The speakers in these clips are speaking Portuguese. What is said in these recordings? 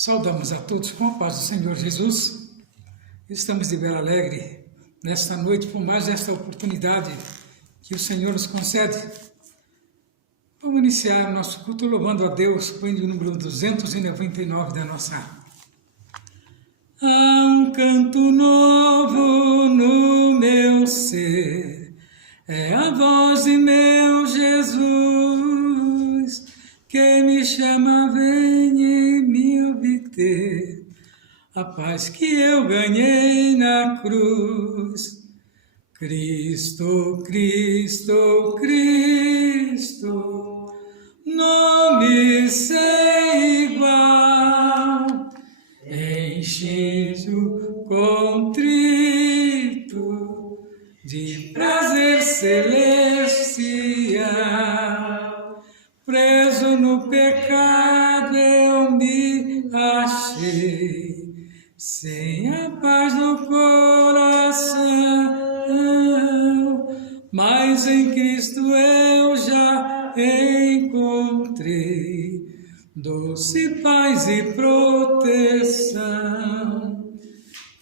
Saudamos a todos com a paz do Senhor Jesus. Estamos de Bela Alegre nesta noite por mais esta oportunidade que o Senhor nos concede. Vamos iniciar nosso culto louvando a Deus com o número 299 da nossa. Há um canto novo no meu ser, é a voz de meu Jesus, que me chama, vem e me obter a paz que eu ganhei na cruz. Cristo, Cristo, Cristo, nome sem igual, enche o contrito de prazer celestial. Preso no pecado eu me achei, sem a paz no coração, mas em Cristo eu já encontrei doce paz e proteção.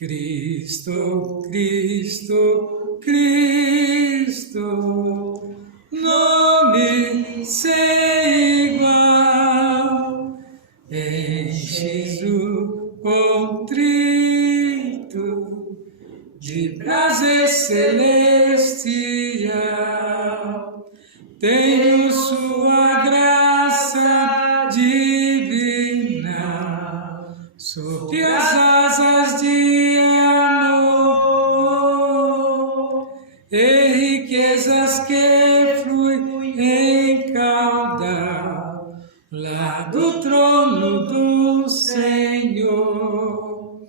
Cristo, Cristo, Cristo, nome sem igual, enches o contrito de prazer celestial. Tenho sua graça divina sobre as asas de amor, e riquezas que flui em caudal lá do trono do Senhor.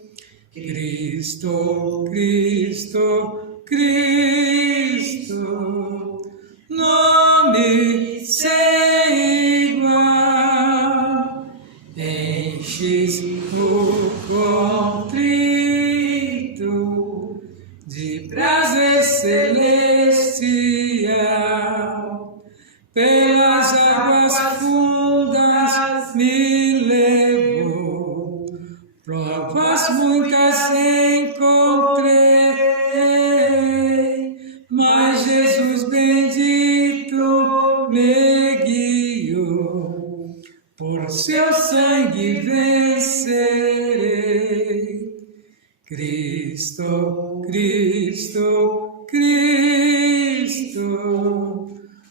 Cristo, Cristo, Cristo, nome sem igual, enches o contrito de prazer celestial. Pelas águas fundas me levou, provas muitas encontrei, mas Jesus bendito me guiou, por seu sangue vencerei. Cristo, Cristo, Cristo,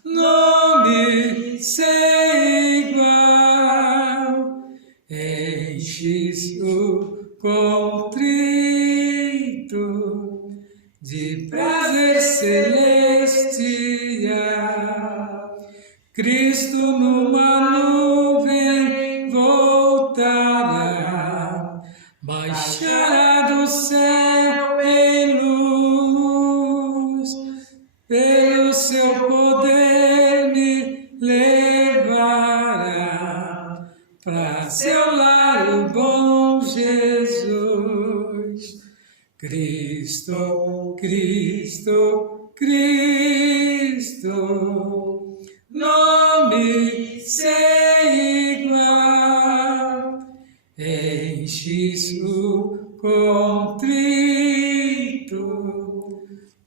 nome sem igual, enches o contrito de prazer celestial. Cristo numa nuvem voltará, baixará do céu em luz, pelo seu poder me levará para seu lar o bom Jesus. Cristo, Cristo, Cristo, nome sem igual, enches o contrito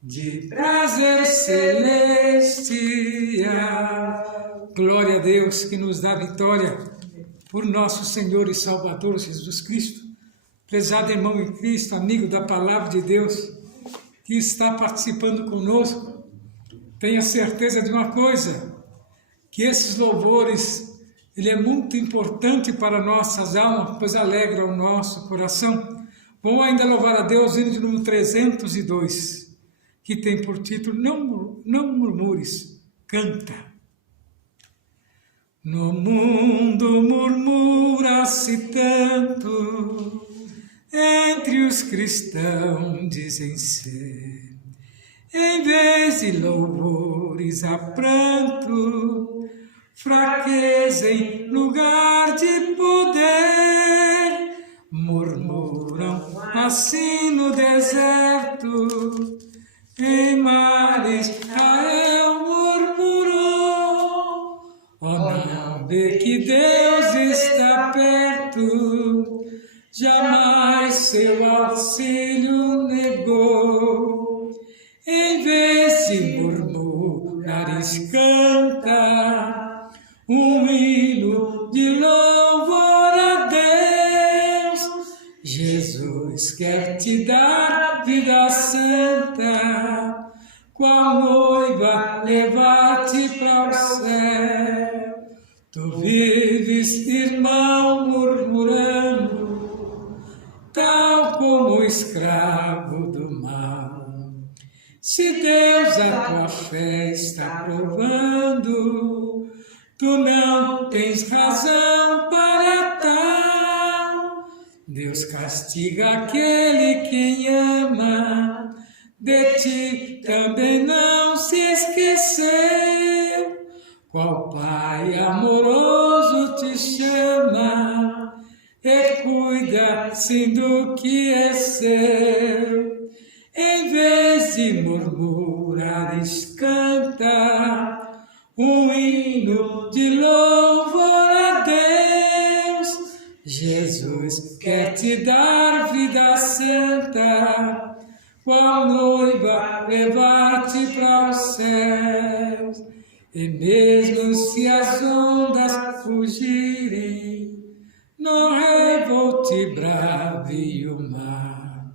de prazer celestial. Glória a Deus que nos dá vitória por nosso Senhor e Salvador Jesus Cristo. Prezado irmão em Cristo, amigo da Palavra de Deus, que está participando conosco, tenha certeza de uma coisa, que esses louvores, ele é muito importante para nossas almas, pois alegra o nosso coração. Vou ainda louvar a Deus, hino de número 302, que tem por título, não murmures, canta. No mundo murmura-se tanto, entre os cristãos dizem ser, em vez de louvores há pranto, fraqueza em lugar de poder, murmuram assim no deserto, em mares Israel murmurou. Oh, não vê que Deus está perto, jamais seu auxílio negou. Em vez de murmurares, canta um hino de louvor a Deus. Jesus quer te dar vida santa, qual noiva levar-te para o céu. Tu vives, irmão, murmurando, tal como escravo do mal. Se Deus a tua fé está provando, tu não tens razão para tal. Deus castiga aquele que ama, de ti também não se esqueceu. Qual Pai amoroso te chama e cuida sim do que é seu. Em vez de murmurares, canta um hino de louvor a Deus. Jesus quer te dar vida santa, qual noiva levar-te para os céus. E mesmo se as ondas fugirem, no revolte brave o mar,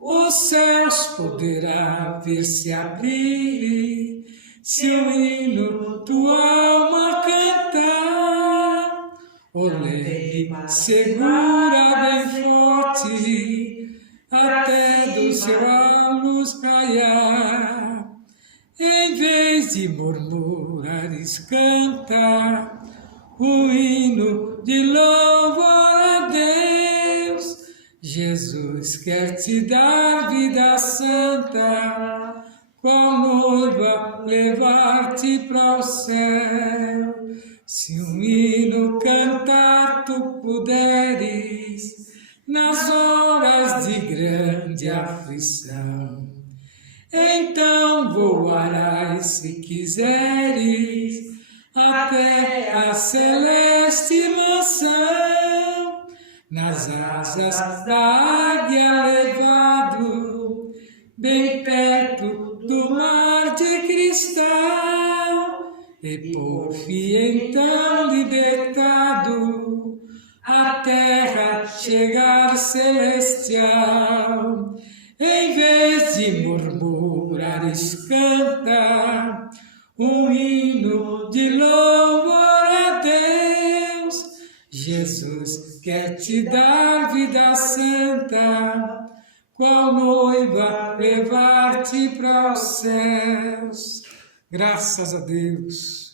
os céus poderá ver se abrir, se o hino tua alma cantar. O leme segura bem forte, até do céu a luz raiar. Em vez de murmurares, canta um hino de louvor a Deus. Jesus quer te dar vida santa, qual noiva levar-te para o céu. Se um hino cantar tu puderes, nas horas de grande aflição, então voarás, se quiseres, até a celeste mansão. Nas asas da águia levado, bem perto do mar de cristal. E por fim então libertado, a terra chegar celestial. Em vez de murmurares, canta um hino de louvor a Deus. Jesus quer te dar vida santa, qual noiva levar-te para os céus. Graças a Deus.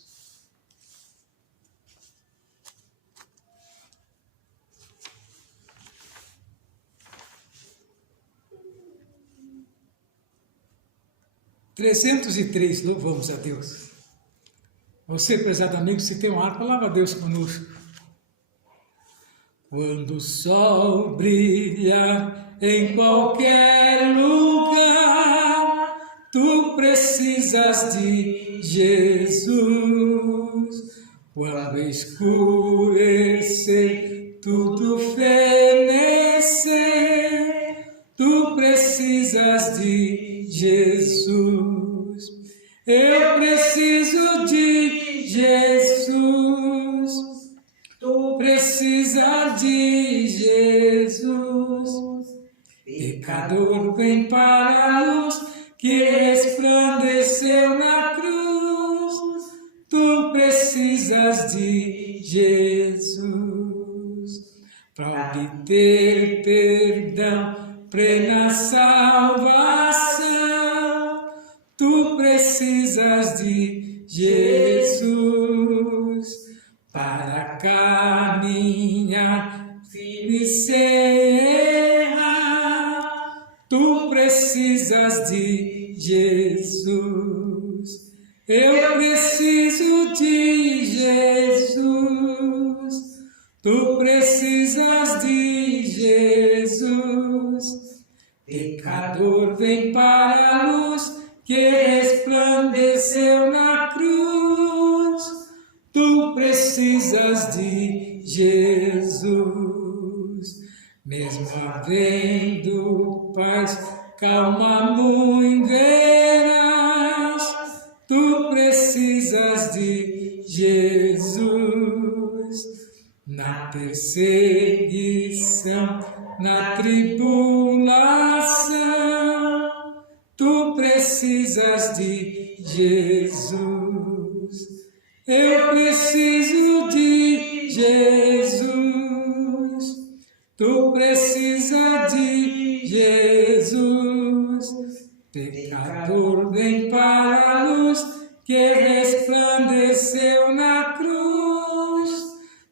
(303) Louvamos a Deus. Você, prezado amigo, se tem um harpa, louva a Deus conosco. Quando o sol brilha em qualquer lugar, tu precisas de Jesus. Quando escurecer, tudo fenecer, tu precisas de Jesus. Eu preciso de Jesus. Tu precisas de Jesus. Pecador, vem para a luz que resplandeceu na cruz. Tu precisas de Jesus. Para obter perdão, plena salvação, tu precisas de Jesus. Para caminhar firme sem errar, tu precisas de Jesus. Eu preciso de Jesus. Tu precisas de Jesus. Pecador, vem para a luz que resplandeceu na cruz. Tu precisas de Jesus. Mesmo havendo paz, calma muito verás, tu precisas de Jesus. Na perseguição, na tribulação, tu precisas de Jesus. Eu preciso de Jesus. Tu precisas de Jesus. Pecador, vem para a luz que resplandeceu na cruz.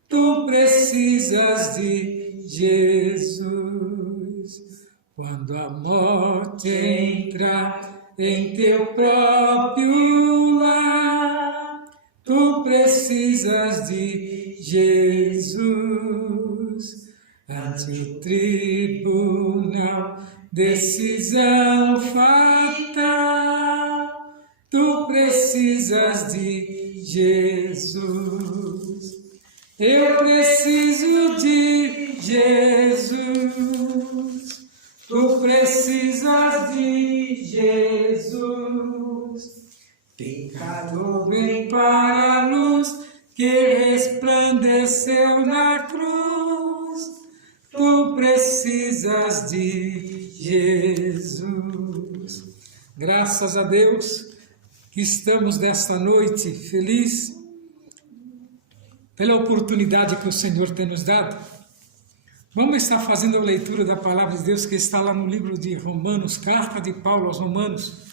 Tu precisas de Jesus. Quando a morte entrar em teu próprio lar, tu precisas de Jesus. Ante o tribunal, decisão fatal, tu precisas de Jesus. Eu preciso de Jesus. Tu precisas de Jesus. Pecador, vem para a luz que resplandeceu na cruz. Tu precisas de Jesus. Graças a Deus que estamos nesta noite feliz pela oportunidade que o Senhor tem nos dado. Vamos estar fazendo a leitura da palavra de Deus que está lá no livro de Romanos, carta de Paulo aos Romanos,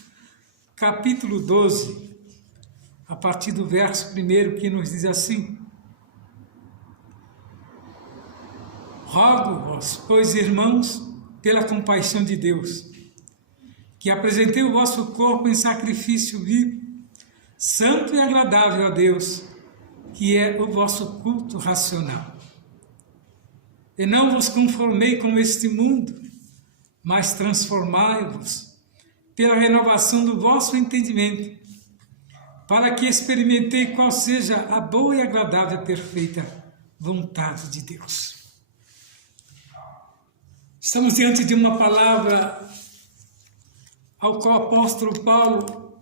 capítulo 12, a partir do verso 1, que nos diz assim: Rogo-vos, pois, irmãos, pela compaixão de Deus, que apresentei o vosso corpo em sacrifício vivo, santo e agradável a Deus, que é o vosso culto racional. E não vos conformei com este mundo, mas transformai-vos pela renovação do vosso entendimento, para que experimentei qual seja a boa e agradável e perfeita vontade de Deus. Estamos diante de uma palavra ao qual o apóstolo Paulo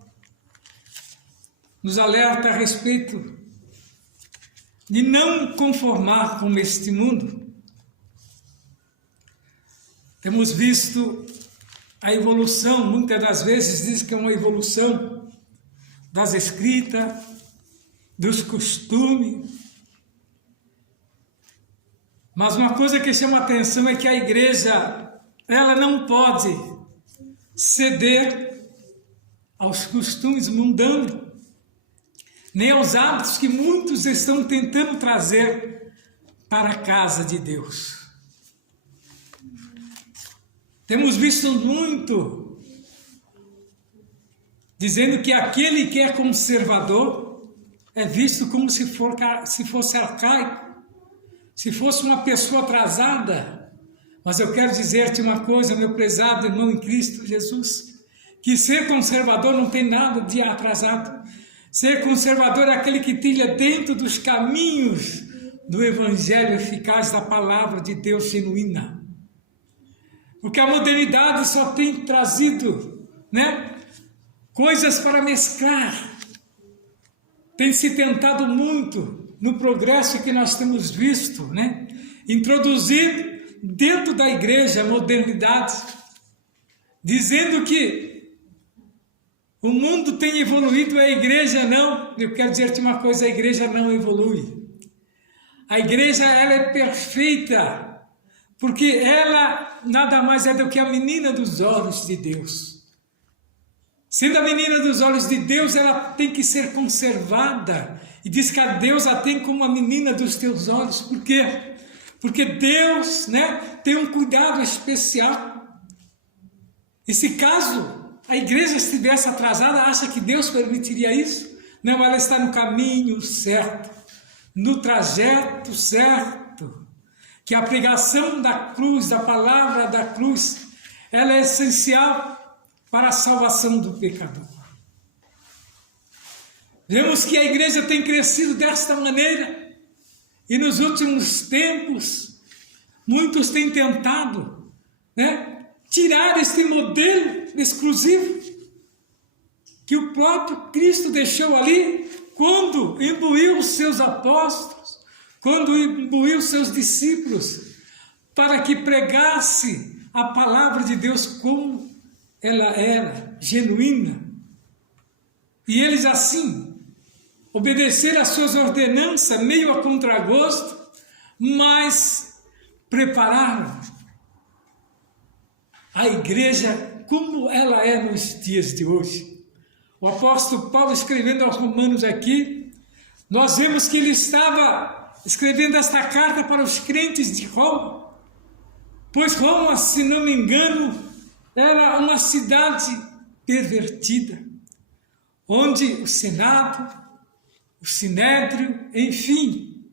nos alerta a respeito de não conformar com este mundo. Temos visto a evolução, muitas das vezes diz que é uma evolução das escritas, dos costumes. Mas uma coisa que chama a atenção é que a igreja, ela não pode ceder aos costumes mundanos, nem aos hábitos que muitos estão tentando trazer para a casa de Deus. Temos visto muito dizendo que aquele que é conservador é visto como se fosse arcaico, se fosse uma pessoa atrasada. Mas eu quero dizer-te uma coisa, meu prezado irmão em Cristo Jesus, que ser conservador não tem nada de atrasado. Ser conservador é aquele que trilha dentro dos caminhos do evangelho eficaz da palavra de Deus genuína. Porque a modernidade só tem trazido, coisas para mesclar. Tem se tentado muito no progresso que nós temos visto, introduzir dentro da igreja a modernidade, dizendo que o mundo tem evoluído, a igreja não. Eu quero dizer-te uma coisa, a igreja não evolui. A igreja, ela é perfeita, porque ela nada mais é do que a menina dos olhos de Deus. Sendo a menina dos olhos de Deus, ela tem que ser conservada. E diz que a Deus a tem como a menina dos teus olhos. Por quê? Porque Deus, tem um cuidado especial. E se caso a igreja estivesse atrasada, acha que Deus permitiria isso? Não, ela está no caminho certo, no trajeto certo. Que a pregação da cruz, da palavra da cruz, ela é essencial para a salvação do pecador. Vemos que a igreja tem crescido desta maneira, e nos últimos tempos, Muitos têm tentado, né, tirar este modelo exclusivo que o próprio Cristo deixou ali quando imbuiu os seus apóstolos, quando imbuiu os seus discípulos, para que pregasse a palavra de Deus como ela era, genuína. E eles assim obedeceram às suas ordenanças, meio a contragosto, mas prepararam a igreja como ela é nos dias de hoje. O apóstolo Paulo, escrevendo aos Romanos aqui, nós vemos que ele estava escrevendo esta carta para os crentes de Roma, pois Roma, se não me engano, era uma cidade pervertida, onde o Senado, o Sinédrio, enfim,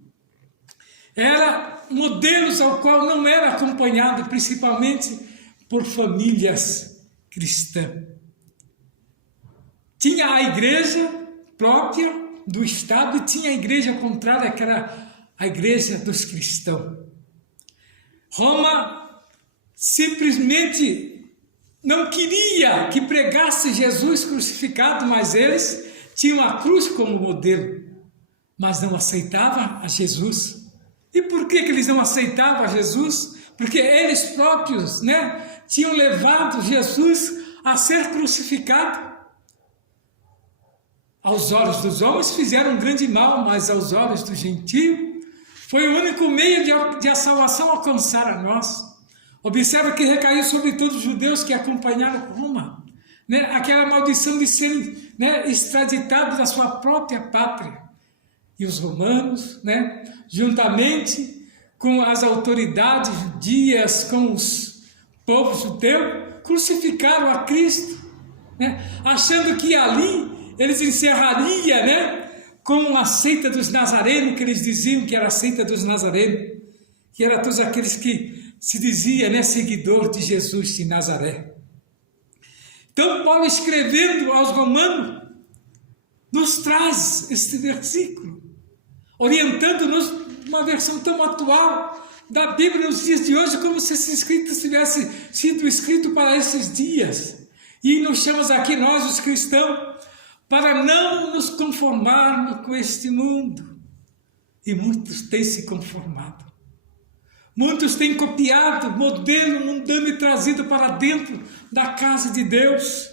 era modelos ao qual não era acompanhado, principalmente por famílias cristãs. Tinha a igreja própria do Estado e tinha a igreja contrária, que era a igreja dos cristãos. Roma simplesmente não queria que pregasse Jesus crucificado, mas eles tinham a cruz como modelo, mas não aceitavam a Jesus. E por que eles não aceitavam a Jesus? Porque eles próprios, né, tinham levado Jesus a ser crucificado. Aos olhos dos homens fizeram um grande mal, mas aos olhos do gentio foi o único meio de a salvação alcançar a nós. Observa que recaiu sobre todos os judeus que acompanharam Roma, né, aquela maldição de serem, né, extraditados da sua própria pátria. E os romanos, né, juntamente com as autoridades judias, com os povos judeus, crucificaram a Cristo, né, achando que ali eles encerrariam, né, com a seita dos nazarenos, que eles diziam que era a seita dos nazarenos, que era todos aqueles que se dizia, né, seguidor de Jesus de Nazaré. Então Paulo, escrevendo aos Romanos, nos traz este versículo, orientando-nos uma versão tão atual da Bíblia nos dias de hoje, como se esse escrito tivesse sido escrito para esses dias. E nos chamamos aqui, nós os cristãos, para não nos conformarmos com este mundo. E muitos têm se conformado. Muitos têm copiado o modelo mundano e trazido para dentro da casa de Deus,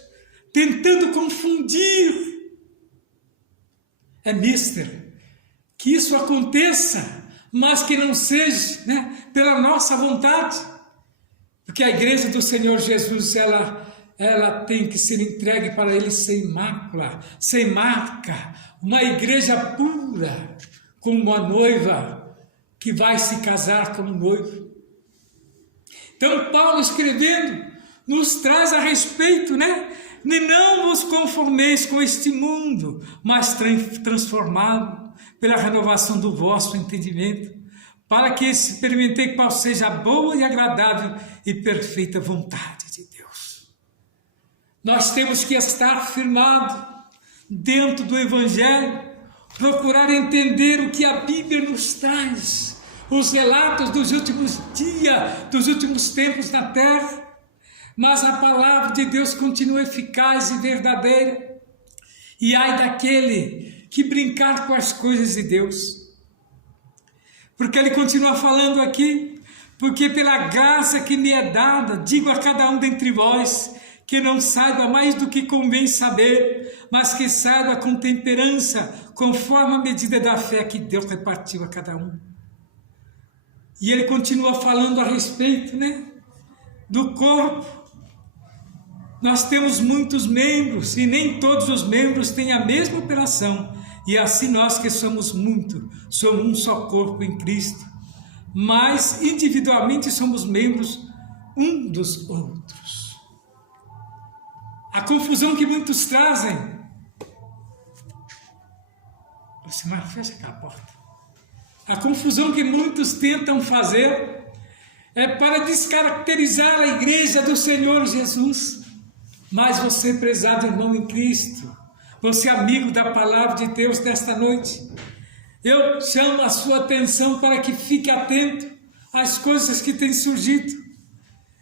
tentando confundir. É mister que isso aconteça, mas que não seja, né, pela nossa vontade. Porque a igreja do Senhor Jesus, ela tem que ser entregue para Ele sem mácula, sem marca, uma igreja pura, como uma noiva que vai se casar como noivo. Então Paulo, escrevendo, nos traz a respeito, né, de não vos conformeis com este mundo, mas transformado pela renovação do vosso entendimento, para que experimentei qual seja a boa e agradável e perfeita vontade de Deus. Nós temos que estar firmados dentro do Evangelho, procurar entender o que a Bíblia nos traz, os relatos dos últimos dias, dos últimos tempos na terra, mas a palavra de Deus continua eficaz e verdadeira, e ai daquele que brincar com as coisas de Deus, porque ele continua falando aqui, porque pela graça que me é dada, digo a cada um dentre vós, que não saiba mais do que convém saber, mas que saiba com temperança, conforme a medida da fé que Deus repartiu a cada um. E ele continua falando a respeito, né, do corpo. Nós temos muitos membros e nem todos os membros têm a mesma operação. E assim nós que somos muito, somos um só corpo em Cristo. Mas individualmente somos membros um dos outros. A confusão que muitos trazem. Simar, fecha aquela porta. A confusão que muitos tentam fazer é para descaracterizar a igreja do Senhor Jesus. Mas você, prezado irmão em Cristo, você amigo da palavra de Deus nesta noite, eu chamo a sua atenção para que fique atento as coisas que têm surgido,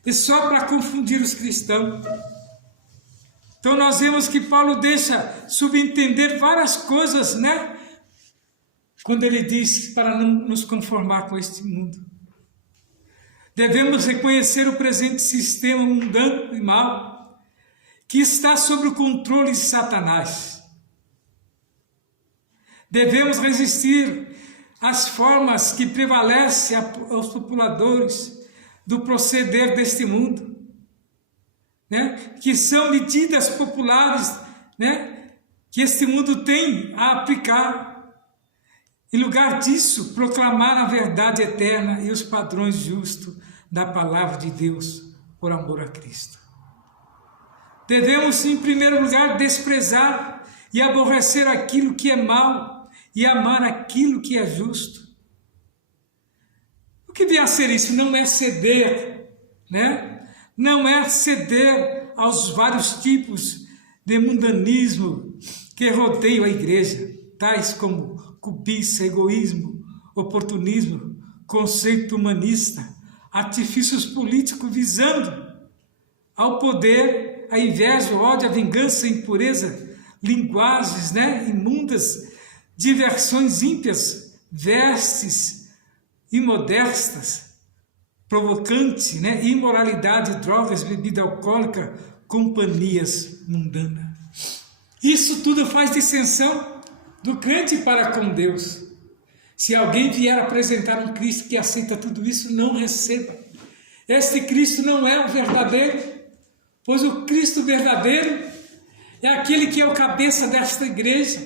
e só para confundir os cristãos. Então nós vemos que Paulo deixa subentender várias coisas, né? Quando ele diz para não nos conformar com este mundo. Devemos reconhecer o presente sistema mundano e mau, que está sob o controle de Satanás. Devemos resistir às formas que prevalecem aos populadores do proceder deste mundo, né? Que são medidas populares, né? Que este mundo tem a aplicar. Em lugar disso, proclamar a verdade eterna e os padrões justos da palavra de Deus por amor a Cristo. Devemos, em primeiro lugar, desprezar e aborrecer aquilo que é mal e amar aquilo que é justo. O que vem a ser isso? Não é ceder, né? Não é ceder aos vários tipos de mundanismo que rodeiam a igreja, tais como cobiça, egoísmo, oportunismo, conceito humanista, artifícios políticos visando ao poder, a inveja, o ódio, a vingança, a impureza, linguagens, né, imundas, diversões ímpias, vestes imodestas, provocante, né, imoralidade, drogas, bebida alcoólica, companhias mundanas. Isso tudo faz dissensão do crente para com Deus. Se alguém vier apresentar um Cristo que aceita tudo isso, não receba. Este Cristo não é o verdadeiro, pois o Cristo verdadeiro é aquele que é o cabeça desta igreja.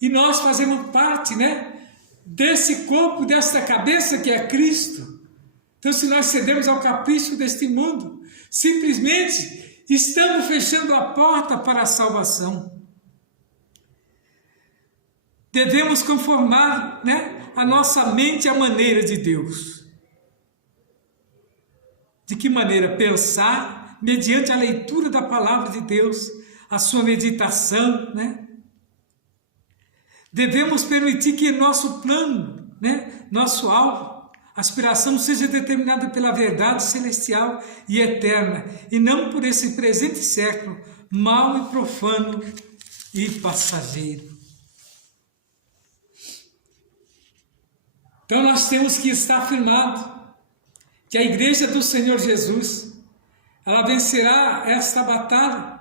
E nós fazemos parte, né, desse corpo, desta cabeça que é Cristo. Então, se nós cedemos ao capricho deste mundo, simplesmente estamos fechando a porta para a salvação. Devemos conformar, né, a nossa mente à maneira de Deus. De que maneira? Pensar mediante a leitura da palavra de Deus, a sua meditação, né? Devemos permitir que nosso plano, né, nosso alvo, aspiração seja determinada pela verdade celestial e eterna, e não por esse presente século, mau e profano e passageiro. Então nós temos que estar afirmado que a igreja do Senhor Jesus, ela vencerá esta batalha,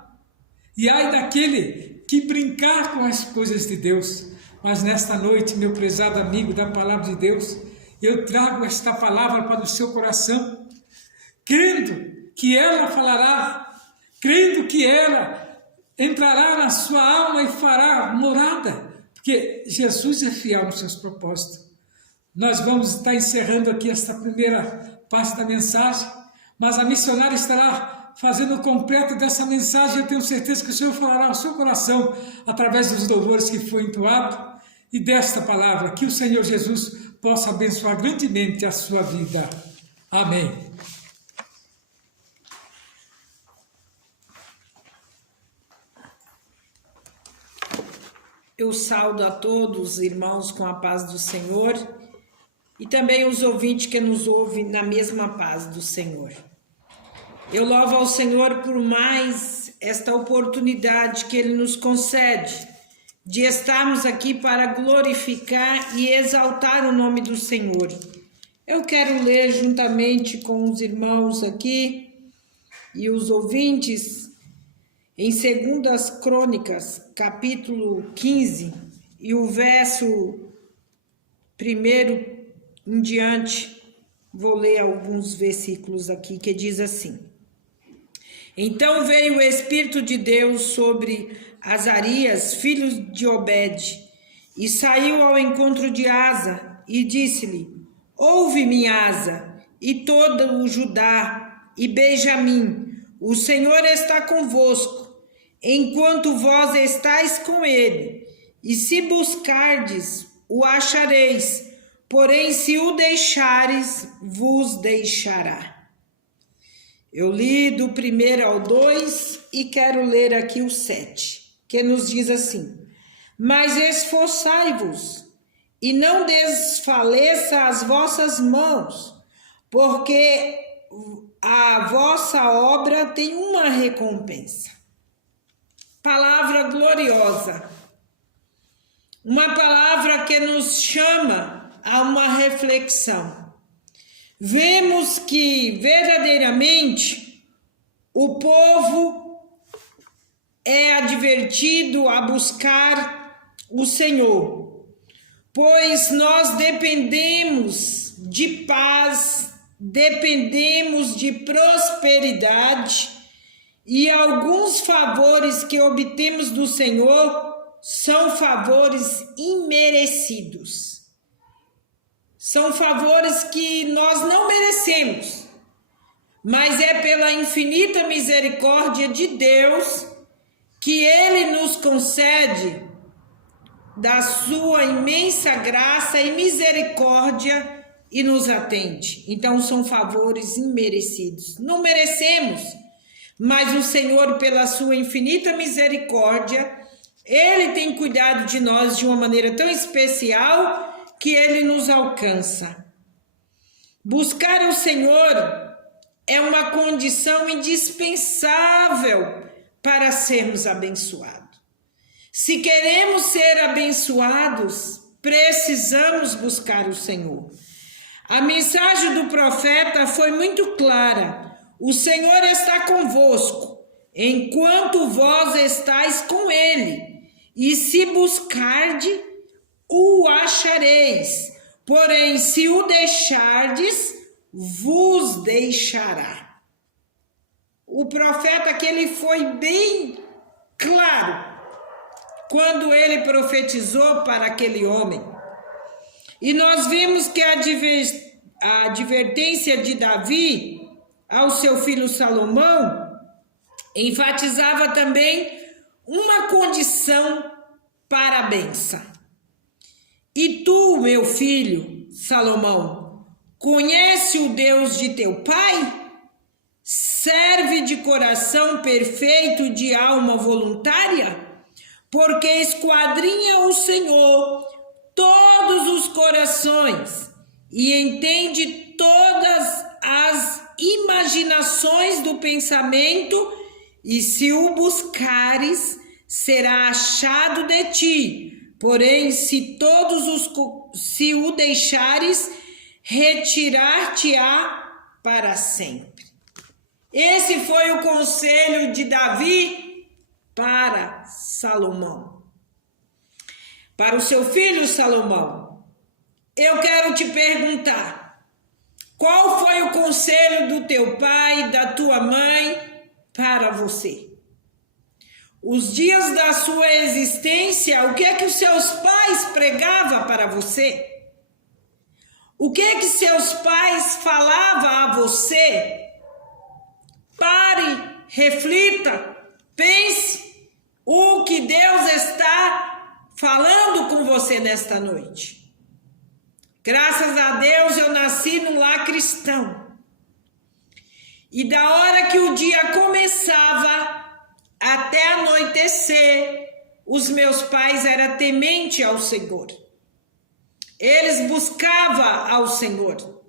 e ai daquele que brincar com as coisas de Deus. Mas nesta noite, meu prezado amigo da palavra de Deus, eu trago esta palavra para o seu coração, crendo que ela falará, crendo que ela entrará na sua alma e fará morada, porque Jesus é fiel nos seus propósitos. Nós vamos estar encerrando aqui esta primeira parte da mensagem, mas a missionária estará fazendo o completo dessa mensagem. Eu tenho certeza que o Senhor falará ao seu coração através dos louvores que foi entoado e desta palavra, que o Senhor Jesus possa abençoar grandemente a sua vida. Amém. Eu saudo a todos, irmãos, com a paz do Senhor, e também os ouvintes que nos ouvem na mesma paz do Senhor. Eu louvo ao Senhor por mais esta oportunidade que Ele nos concede de estarmos aqui para glorificar e exaltar o nome do Senhor. Eu quero ler juntamente com os irmãos aqui e os ouvintes em 2 Crônicas, capítulo 15, e o verso 1 em diante. Vou ler alguns versículos aqui que diz assim: Então veio o Espírito de Deus sobre Azarias, filho de Obed, e saiu ao encontro de Asa, e disse-lhe: Ouve-me, Asa, e todo o Judá, e Benjamim, o Senhor está convosco, enquanto vós estáis com ele, e se buscardes, o achareis, porém se o deixares, vos deixará. Eu li do 1 ao 2 e quero ler aqui o 7, que nos diz assim: Mas esforçai-vos, e não desfaleça as vossas mãos, porque a vossa obra tem uma recompensa. Palavra gloriosa. Uma palavra que nos chama a uma reflexão. Vemos que verdadeiramente o povo é advertido a buscar o Senhor, pois nós dependemos de paz, dependemos de prosperidade, e alguns favores que obtemos do Senhor são favores imerecidos. São favores que nós não merecemos, mas é pela infinita misericórdia de Deus que Ele nos concede da sua imensa graça e misericórdia e nos atende. Então são favores imerecidos. Não merecemos, mas o Senhor, pela sua infinita misericórdia, Ele tem cuidado de nós de uma maneira tão especial que Ele nos alcança. Buscar o Senhor é uma condição indispensável para sermos abençoados. Se queremos ser abençoados, precisamos buscar o Senhor. A mensagem do profeta foi muito clara. O Senhor está convosco, enquanto vós estáis com Ele, e se buscardes, o achareis, porém se o deixardes, vos deixará. O profeta aqui, ele foi bem claro quando ele profetizou para aquele homem. E nós vimos que a advertência de Davi ao seu filho Salomão enfatizava também uma condição para a bênção. E tu, meu filho Salomão, conhece o Deus de teu pai? Serve de coração perfeito, de alma voluntária? Porque esquadrinha o Senhor todos os corações e entende todas as imaginações do pensamento, e se o buscares, será achado de ti. Porém, se o deixares, retirar-te-á para sempre. Esse foi o conselho de Davi para Salomão, para o seu filho Salomão. Eu quero te perguntar, qual foi o conselho do teu pai, da tua mãe para você? Os dias da sua existência, o que é que os seus pais pregavam para você? O que é que seus pais falavam a você? Pare, reflita, pense o que Deus está falando com você nesta noite. Graças a Deus eu nasci num lar cristão. E da hora que o dia começava até anoitecer, os meus pais eram tementes ao Senhor. Eles buscavam ao Senhor.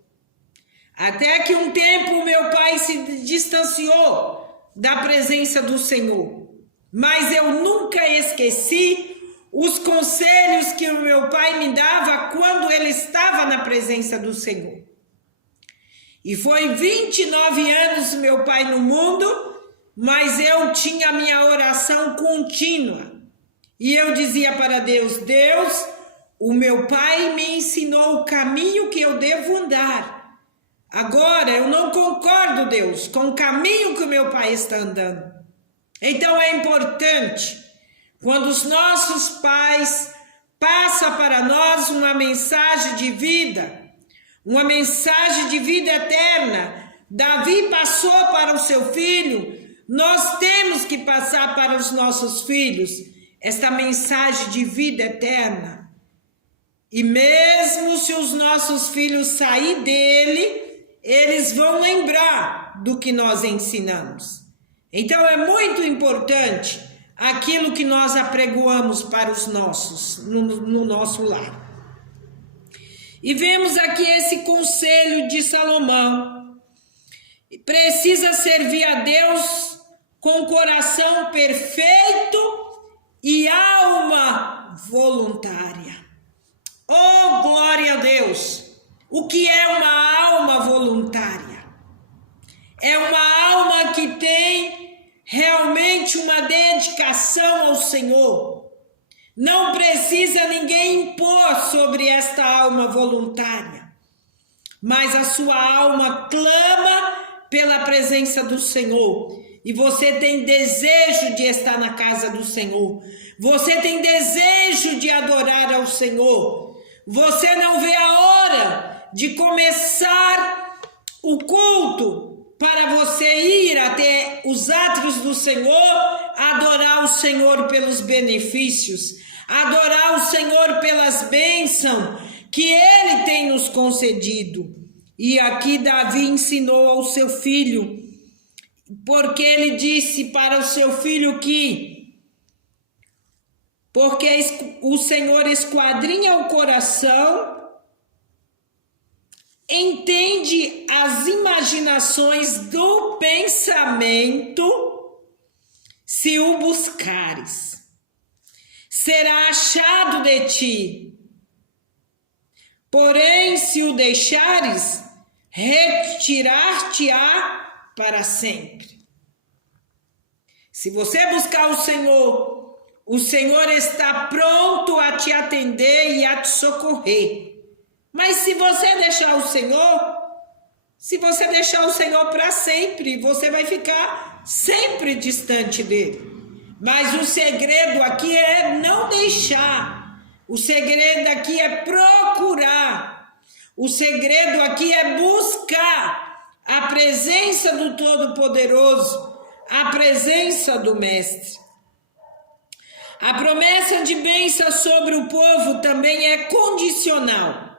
Até que um tempo meu pai se distanciou da presença do Senhor. Mas eu nunca esqueci os conselhos que o meu pai me dava quando ele estava na presença do Senhor. E foi 29 anos meu pai no mundo, mas eu tinha a minha oração contínua. E eu dizia para Deus: Deus, o meu pai me ensinou o caminho que eu devo andar. Agora eu não concordo, Deus, com o caminho que o meu pai está andando. Então é importante, quando os nossos pais passam para nós uma mensagem de vida eterna. Davi passou para o seu filho, nós temos que passar para os nossos filhos esta mensagem de vida eterna. E mesmo se os nossos filhos saírem dele, eles vão lembrar do que nós ensinamos. Então é muito importante aquilo que nós apregoamos para os nossos, no nosso lar. E vemos aqui esse conselho de Salomão. Precisa servir a Deus com coração perfeito e alma voluntária. Oh, glória a Deus! O que é uma alma voluntária? É uma alma que tem realmente uma dedicação ao Senhor. Não precisa ninguém impor sobre esta alma voluntária, mas a sua alma clama pela presença do Senhor. E você tem desejo de estar na casa do Senhor. Você tem desejo de adorar ao Senhor. Você não vê a hora de começar o culto para você ir até os átrios do Senhor, adorar o Senhor pelos benefícios, adorar o Senhor pelas bênçãos que Ele tem nos concedido. E aqui Davi ensinou ao seu filho, porque ele disse para o seu filho que, porque o Senhor esquadrinha o coração, entende as imaginações do pensamento, se o buscares, será achado de ti. Porém, se o deixares, retirar-te-á para sempre. Se você buscar o Senhor está pronto a te atender e a te socorrer. Mas se você deixar o Senhor para sempre, você vai ficar sempre distante dele. Mas o segredo aqui é não deixar. O segredo aqui é procurar. O segredo aqui é buscar a presença do Todo-Poderoso, a presença do Mestre. A promessa de bênção sobre o povo também é condicional.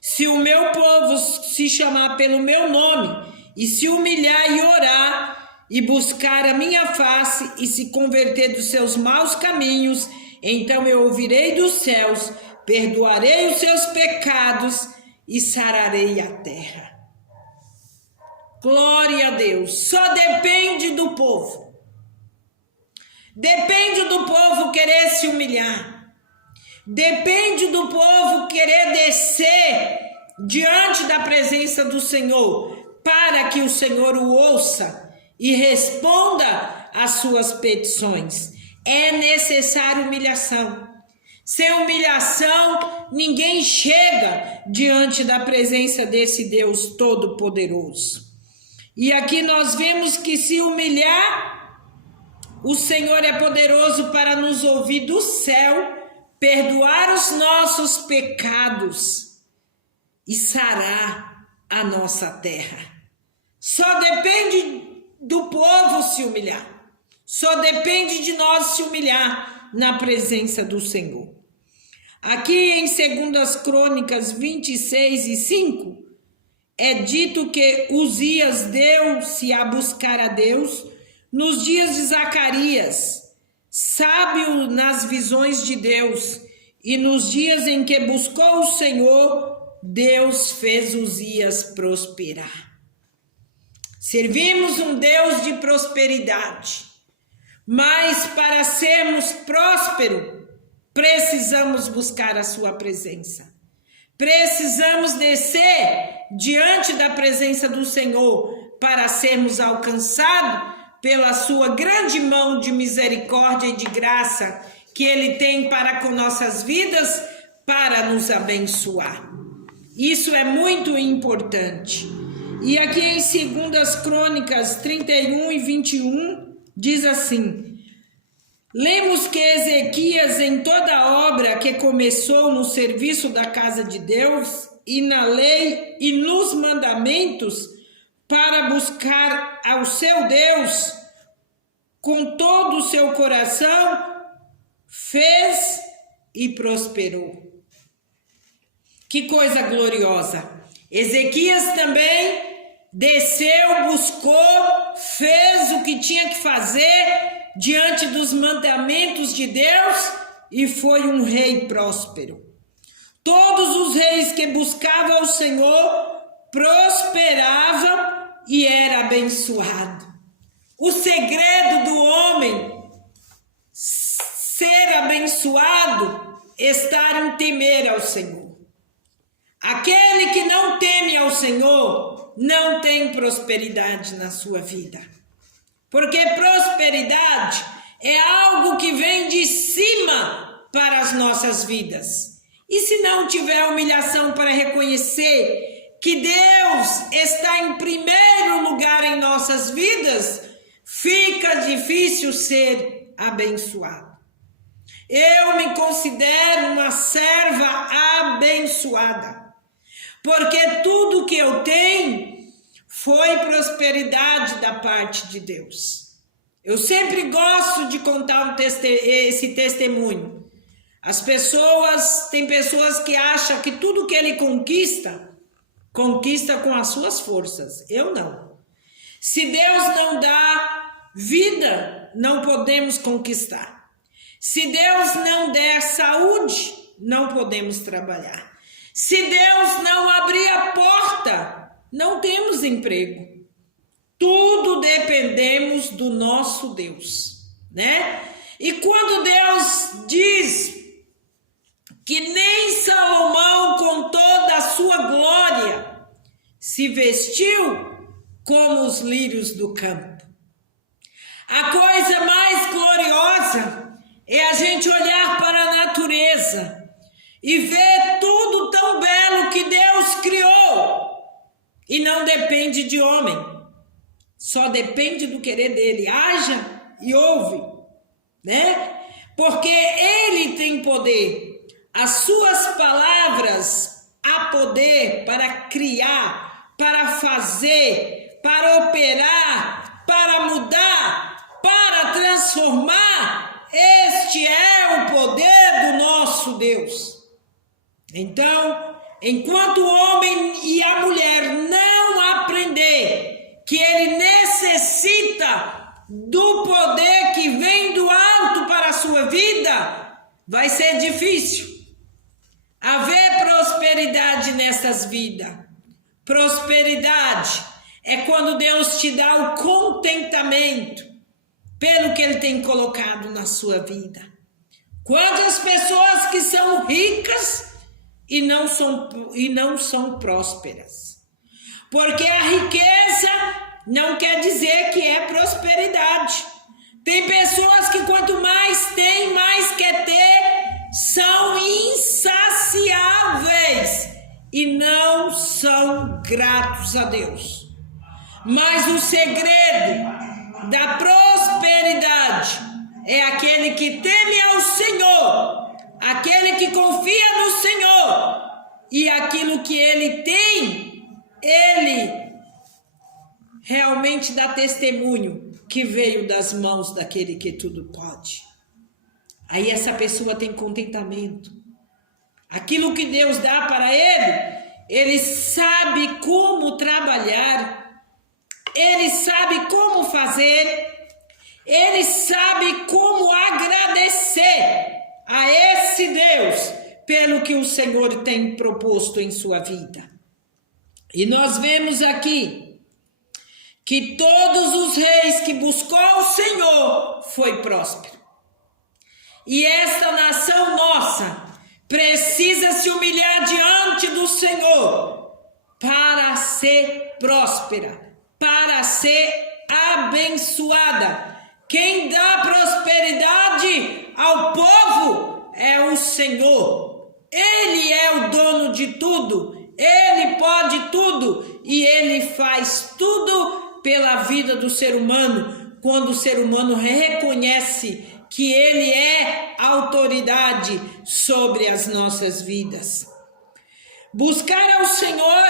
Se o meu povo se chamar pelo meu nome, e se humilhar e orar, e buscar a minha face, e se converter dos seus maus caminhos, então eu ouvirei dos céus, perdoarei os seus pecados e sararei a terra. Glória a Deus. Só depende do povo. Depende do povo querer se humilhar. Depende do povo querer descer diante da presença do Senhor, para que o Senhor o ouça e responda às suas petições. É necessária humilhação. Sem humilhação, ninguém chega diante da presença desse Deus Todo-Poderoso. E aqui nós vemos que se humilhar, o Senhor é poderoso para nos ouvir do céu, perdoar os nossos pecados e sarar a nossa terra. Só depende do povo se humilhar. Só depende de nós se humilhar na presença do Senhor. Aqui em 2 Crônicas 26:5, é dito que Uzias deu-se a buscar a Deus nos dias de Zacarias, sábio nas visões de Deus, e nos dias em que buscou o Senhor, Deus fez Uzias prosperar. Servimos um Deus de prosperidade, mas para sermos prósperos, precisamos buscar a sua presença. Precisamos descer diante da presença do Senhor para sermos alcançados pela sua grande mão de misericórdia e de graça que Ele tem para com nossas vidas, para nos abençoar. Isso é muito importante. E aqui em 2 Crônicas 31:21 diz assim: lemos que Ezequias, em toda a obra que começou no serviço da casa de Deus e na lei e nos mandamentos, para buscar ao seu Deus com todo o seu coração, fez e prosperou. Que coisa gloriosa! Ezequias também desceu, buscou, fez o que tinha que fazer diante dos mandamentos de Deus e foi um rei próspero. Todos os reis que buscavam o Senhor prosperavam e era abençoado. O segredo do homem ser abençoado está em temer ao Senhor. Aquele que não teme ao Senhor não tem prosperidade na sua vida. Porque prosperidade é algo que vem de cima para as nossas vidas. E se não tiver humilhação para reconhecer que Deus está em primeiro lugar em nossas vidas, fica difícil ser abençoado. Eu me considero uma serva abençoada, porque tudo que eu tenho foi prosperidade da parte de Deus. Eu sempre gosto de contar esse testemunho. Tem pessoas que acham que tudo que ele conquista com as suas forças. Eu não. Se Deus não dá vida, não podemos conquistar. Se Deus não der saúde, não podemos trabalhar. Se Deus não abrir a porta, não temos emprego. Tudo dependemos do nosso Deus, né? E quando Deus diz que nem Salomão, com toda a sua glória, se vestiu como os lírios do campo. A coisa mais gloriosa é a gente olhar para a natureza e ver tudo tão belo que Deus criou. E não depende de homem, só depende do querer dele. Haja e ouve, né? Porque ele tem poder. As suas palavras há poder para criar, para fazer, para operar, para mudar, para transformar. Este é o poder do nosso Deus. Então, enquanto o homem e a mulher não aprender que ele necessita do poder que vem do alto para a sua vida, vai ser difícil haver prosperidade nessas vidas. Prosperidade é quando Deus te dá o contentamento pelo que Ele tem colocado na sua vida. Quantas pessoas que são ricas e não são prósperas? Porque a riqueza não quer dizer que é prosperidade. Tem pessoas que quanto mais tem, mais quer ter, são insaciáveis e não são gratos a Deus. Mas o segredo da prosperidade é aquele que teme ao Senhor, aquele que confia no Senhor, e aquilo que ele tem, ele realmente dá testemunho que veio das mãos daquele que tudo pode. Aí essa pessoa tem contentamento. Aquilo que Deus dá para ele sabe como trabalhar, ele sabe como fazer, ele sabe como agradecer a esse Deus pelo que o Senhor tem proposto em sua vida. E nós vemos aqui que todos os reis que buscou o Senhor foi próspero. E esta nação nossa precisa se humilhar diante do Senhor para ser próspera, para ser abençoada. Quem dá prosperidade ao povo é o Senhor. Ele é o dono de tudo, ele pode tudo e ele faz tudo pela vida do ser humano, quando o ser humano reconhece que ele é autoridade sobre as nossas vidas. Buscar ao Senhor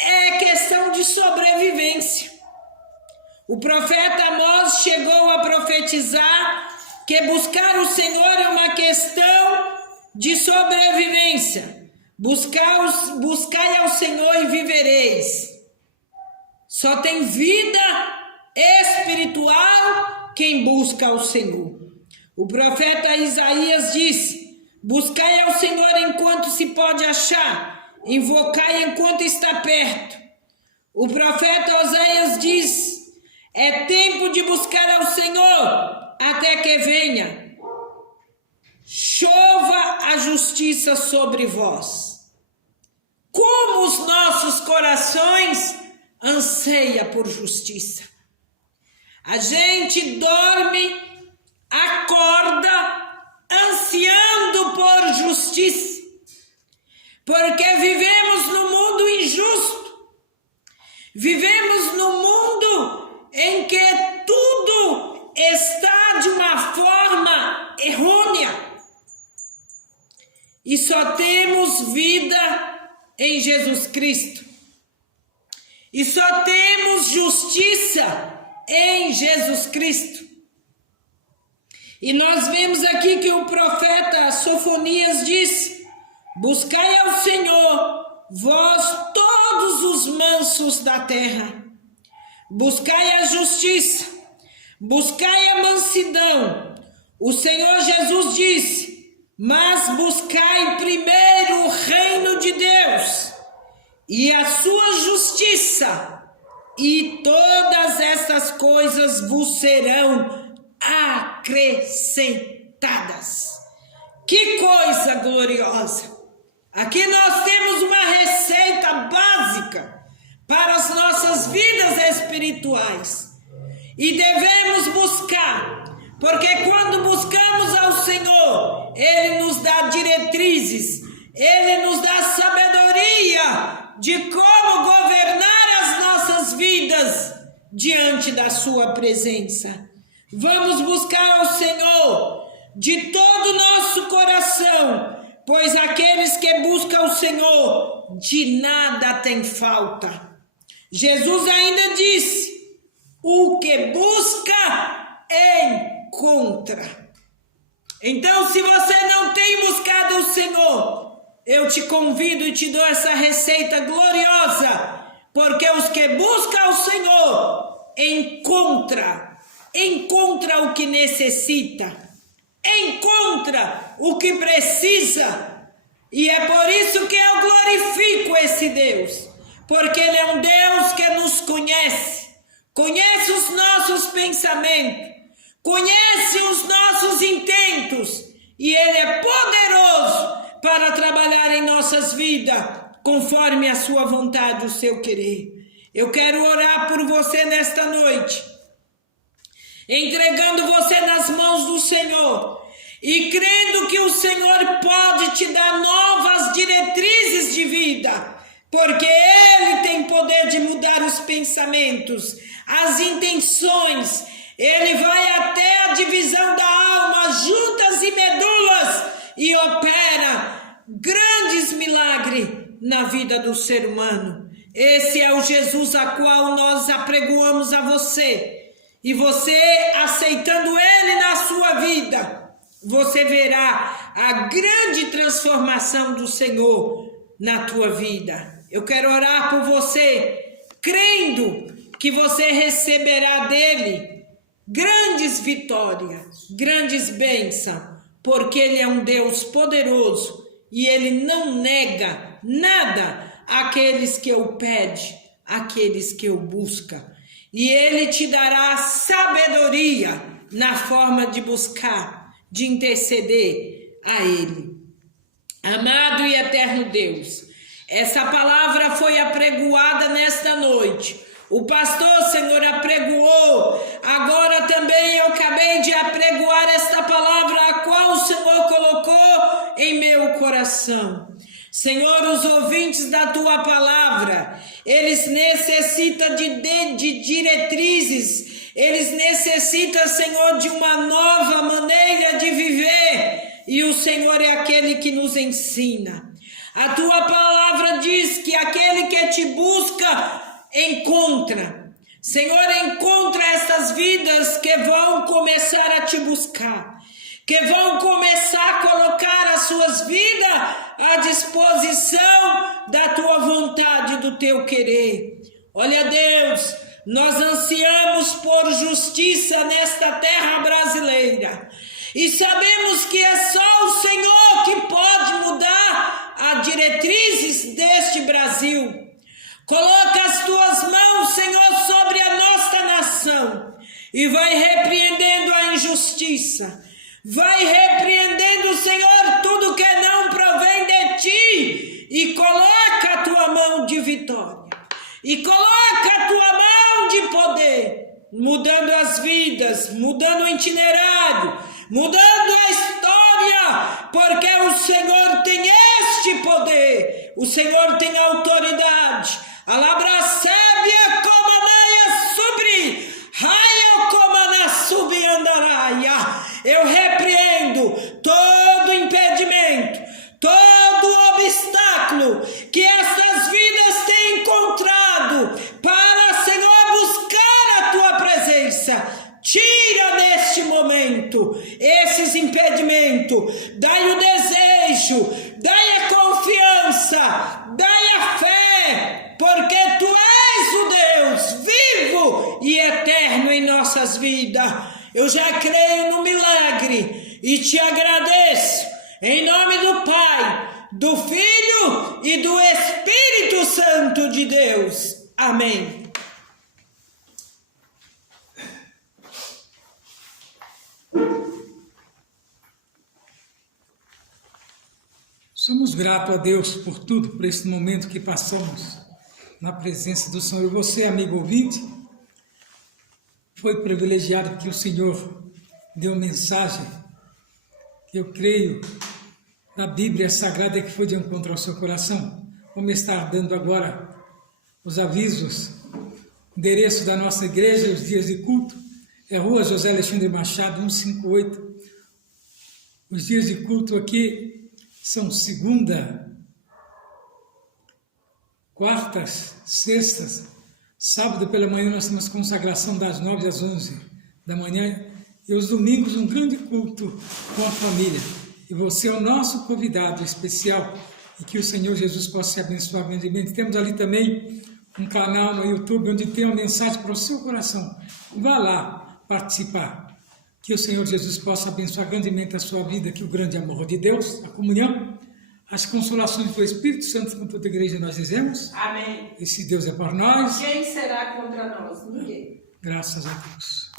é questão de sobrevivência. O profeta Amós chegou a profetizar que buscar o Senhor é uma questão de sobrevivência. Buscai ao Senhor e vivereis. Só tem vida espiritual quem busca ao Senhor. O profeta Isaías disse: Buscai ao Senhor enquanto se pode achar, invocai enquanto está perto. O profeta Oséias diz: é tempo de buscar ao Senhor até que venha. Chova a justiça sobre vós. Como os nossos corações anseiam por justiça. A gente dorme, acorda, ansiando por justiça, porque vivemos num mundo injusto, vivemos num mundo em que tudo está de uma forma errônea, e só temos vida em Jesus Cristo, e só temos justiça em Jesus Cristo. E nós vemos aqui que o profeta Sofonias diz: buscai ao Senhor, vós todos os mansos da terra. Buscai a justiça, buscai a mansidão. O Senhor Jesus disse: mas buscai primeiro o reino de Deus e a sua justiça, e todas essas coisas vos serão acrescentadas. Que coisa gloriosa! Aqui nós temos uma receita básica para as nossas vidas espirituais, e devemos buscar, porque quando buscamos ao Senhor, Ele nos dá diretrizes, Ele nos dá sabedoria de como governar as nossas vidas diante da sua presença. Vamos buscar ao Senhor de todo o nosso coração, pois aqueles que buscam o Senhor de nada tem falta. Jesus ainda disse: o que busca encontra. Então, se você não tem buscado o Senhor, eu te convido e te dou essa receita gloriosa, porque os que buscam o Senhor encontra o que necessita, encontra o que precisa. E é por isso que eu glorifico esse Deus, porque Ele é um Deus que nos conhece os nossos pensamentos, conhece os nossos intentos, e Ele é poderoso para trabalhar em nossas vidas, conforme a sua vontade, o seu querer. Eu quero orar por você nesta noite, entregando você nas mãos do Senhor, e crendo que o Senhor pode te dar novas diretrizes de vida, porque Ele tem poder de mudar os pensamentos, as intenções. Ele vai até a divisão da alma, juntas e medulas, e opera grandes milagres na vida do ser humano. Esse é o Jesus a qual nós apregoamos a você, e você aceitando Ele na sua vida, você verá a grande transformação do Senhor na tua vida. Eu quero orar por você, crendo que você receberá dele grandes vitórias, grandes bênçãos, porque Ele é um Deus poderoso e Ele não nega nada àqueles que o pedem, àqueles que o buscam. E Ele te dará sabedoria na forma de buscar, de interceder a Ele. Amado e eterno Deus, essa palavra foi apregoada nesta noite. O pastor, Senhor, apregoou. Agora também eu acabei de apregoar esta palavra, a qual o Senhor colocou em meu coração. Senhor, os ouvintes da tua palavra, eles necessitam de diretrizes, eles necessitam, Senhor, de uma nova maneira de viver, e o Senhor é aquele que nos ensina. A tua palavra diz que aquele que te busca, encontra. Senhor, encontra essas vidas que vão começar a te buscar, que vão começar a colocar as suas vidas à disposição da tua vontade, do teu querer. Olha, Deus, nós ansiamos por justiça nesta terra brasileira. E sabemos que é só o Senhor que pode mudar as diretrizes deste Brasil. Coloca as tuas mãos, Senhor, sobre a nossa nação e vai repreendendo a injustiça. Vai repreendendo, Senhor, tudo que não provém de ti e coloca a tua mão de vitória. E coloca a tua mão de poder, mudando as vidas, mudando o itinerário, mudando a história, porque o Senhor tem este poder, o Senhor tem autoridade. Alabracébia como naia subri, raia como na subi andaraia. Eu repreendo todo impedimento, todo obstáculo que estas vidas têm encontrado para, Senhor, buscar a tua presença. Tira neste momento esses impedimentos, dai o desejo, dai a confiança, dai a fé, porque tu és o Deus vivo e eterno em nossas vidas. Eu já creio no milagre e te agradeço, em nome do Pai, do Filho e do Espírito Santo de Deus. Amém. Somos gratos a Deus por tudo, por esse momento que passamos na presença do Senhor. Você, amigo ouvinte, foi privilegiado que o Senhor deu mensagem que eu creio da Bíblia Sagrada que foi de encontro ao seu coração. Vamos estar dando agora os avisos, endereço da nossa igreja, os dias de culto, é Rua José Alexandre Machado, 158. Os dias de culto aqui são segunda, quartas, sextas, sábado pela manhã nós temos consagração das 9 às 11 da manhã e os domingos um grande culto com a família. E você é o nosso convidado especial e que o Senhor Jesus possa te abençoar grandemente. Temos ali também um canal no YouTube onde tem uma mensagem para o seu coração. Vá lá participar. Que o Senhor Jesus possa abençoar grandemente a sua vida, que o grande amor de Deus, a comunhão, as consolações do Espírito Santo com toda a igreja nós dizemos. Amém. E se Deus é por nós, Quem será contra nós? Ninguém. Graças a Deus.